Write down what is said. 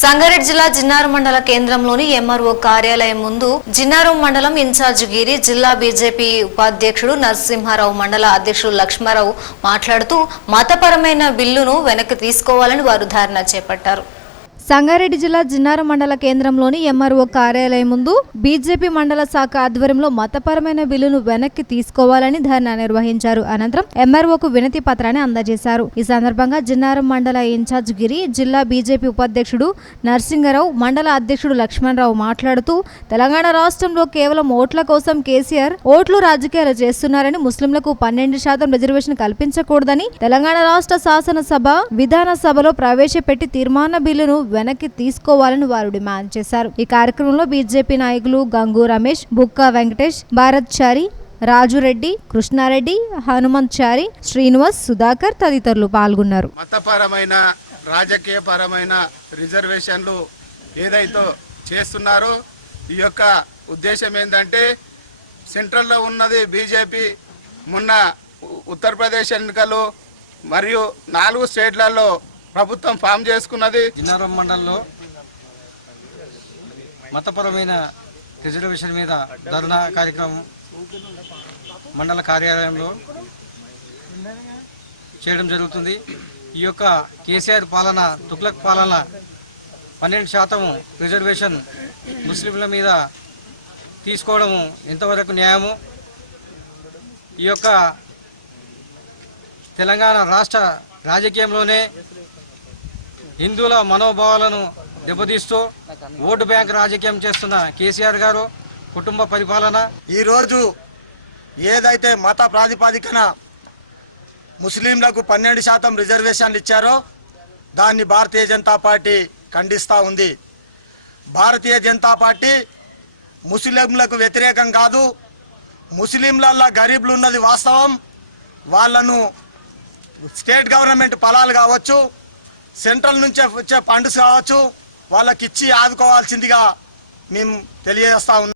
సంగారెడ్డి జిల్లా జిన్నారం మండల కేంద్రంలోని ఎంఆర్ఓ కార్యాలయం ముందు జిన్నారం మండలం ఇన్ఛార్జ్ గిరి, జిల్లా బీజేపీ ఉపాధ్యక్షుడు నరసింహారావు, మండల అధ్యక్షుడు లక్ష్మారావు మాట్లాడుతూ మతపరమైన బిల్లును వెనక్కి తీసుకోవాలని వారు ధర్నా చేపట్టారు. సంగారెడ్డి జిల్లా జిన్నారం మండల కేంద్రంలోని ఎంఆర్ఓ కార్యాలయం ముందు బీజేపీ మండల శాఖ ఆధ్వర్యంలో మతపరమైన బిల్లును వెనక్కి తీసుకోవాలని ధర్నా నిర్వహించారు. అనంతరం ఎంఆర్ఓకు వినతి పత్రాన్ని అందజేశారు. ఈ సందర్భంగా జిన్నారం మండల ఇన్ఛార్జ్ గిరి, జిల్లా బీజేపీ ఉపాధ్యక్షుడు నరసింహారావు, మండల అధ్యక్షుడు లక్ష్మణరావు మాట్లాడుతూ తెలంగాణ రాష్ట్రంలో కేవలం ఓట్ల కోసం కేసీఆర్ ఓట్లు రాజకీయాలు చేస్తున్నారని, ముస్లింలకు 12% రిజర్వేషన్ కల్పించకూడదని తెలంగాణ రాష్ట్ర శాసనసభ విధానసభలో ప్రవేశపెట్టి తీర్మాన బిల్లును వెనక్కి తీసుకోవాలని వారు డిమాండ్ చేశారు. ఈ కార్యక్రమంలో బీజేపీ నాయకులు గంగు రమేష్, బుక్కా వెంకటేష్, భారత్ చారి, రాజురెడ్డి, కృష్ణారెడ్డి, హనుమంత్ చారి, శ్రీనివాస్, సుధాకర్ తదితరులు పాల్గొన్నారు. మతపరమైన రాజకీయపరమైన రిజర్వేషన్లు ఏదైతే చేస్తున్నారో ఈ యొక్క ఉద్దేశం ఏంటంటే, సెంట్రల్లో ఉన్నది బీజేపీ. మొన్న ఉత్తరప్రదేశ్ ఎన్నికలు మరియు 4 స్టేట్లలో ప్రభుత్వం ఫామ్ చేసుకున్నది. జిన్నారం మండలంలో మతపరమైన రిజర్వేషన్ మీద ధర్నా కార్యక్రమం మండల కార్యాలయంలో చేయడం జరుగుతుంది. ఈ యొక్క కేసీఆర్ పాలన, తుగ్లక్ పాలన, 12% రిజర్వేషన్ ముస్లింల మీద తీసుకోవడం ఎంతవరకు న్యాయము? ఈ యొక్క తెలంగాణ రాష్ట్ర రాజకీయంలోనే హిందువుల మనోభావాలను దెబ్బతీస్తూ ఓటు బ్యాంక్ రాజకీయం చేస్తున్న కేసీఆర్ గారు కుటుంబ పరిపాలన. ఈరోజు ఏదైతే మత ప్రాతిపదికన ముస్లింలకు 12% రిజర్వేషన్లు ఇచ్చారో దాన్ని భారతీయ జనతా పార్టీ ఖండిస్తూ ఉంది. భారతీయ జనతా పార్టీ ముస్లింలకు వ్యతిరేకం కాదు. ముస్లింలల్లో గరీబులు ఉన్నది వాస్తవం. వాళ్ళను స్టేట్ గవర్నమెంట్ ఫలాలు కావచ్చు, సెంట్రల్ నుంచే వచ్చే ఫండ్స్ కావచ్చు, వాళ్ళకి ఇచ్చి ఆదుకోవాల్సిందిగా మేము తెలియజేస్తా ఉన్నాం.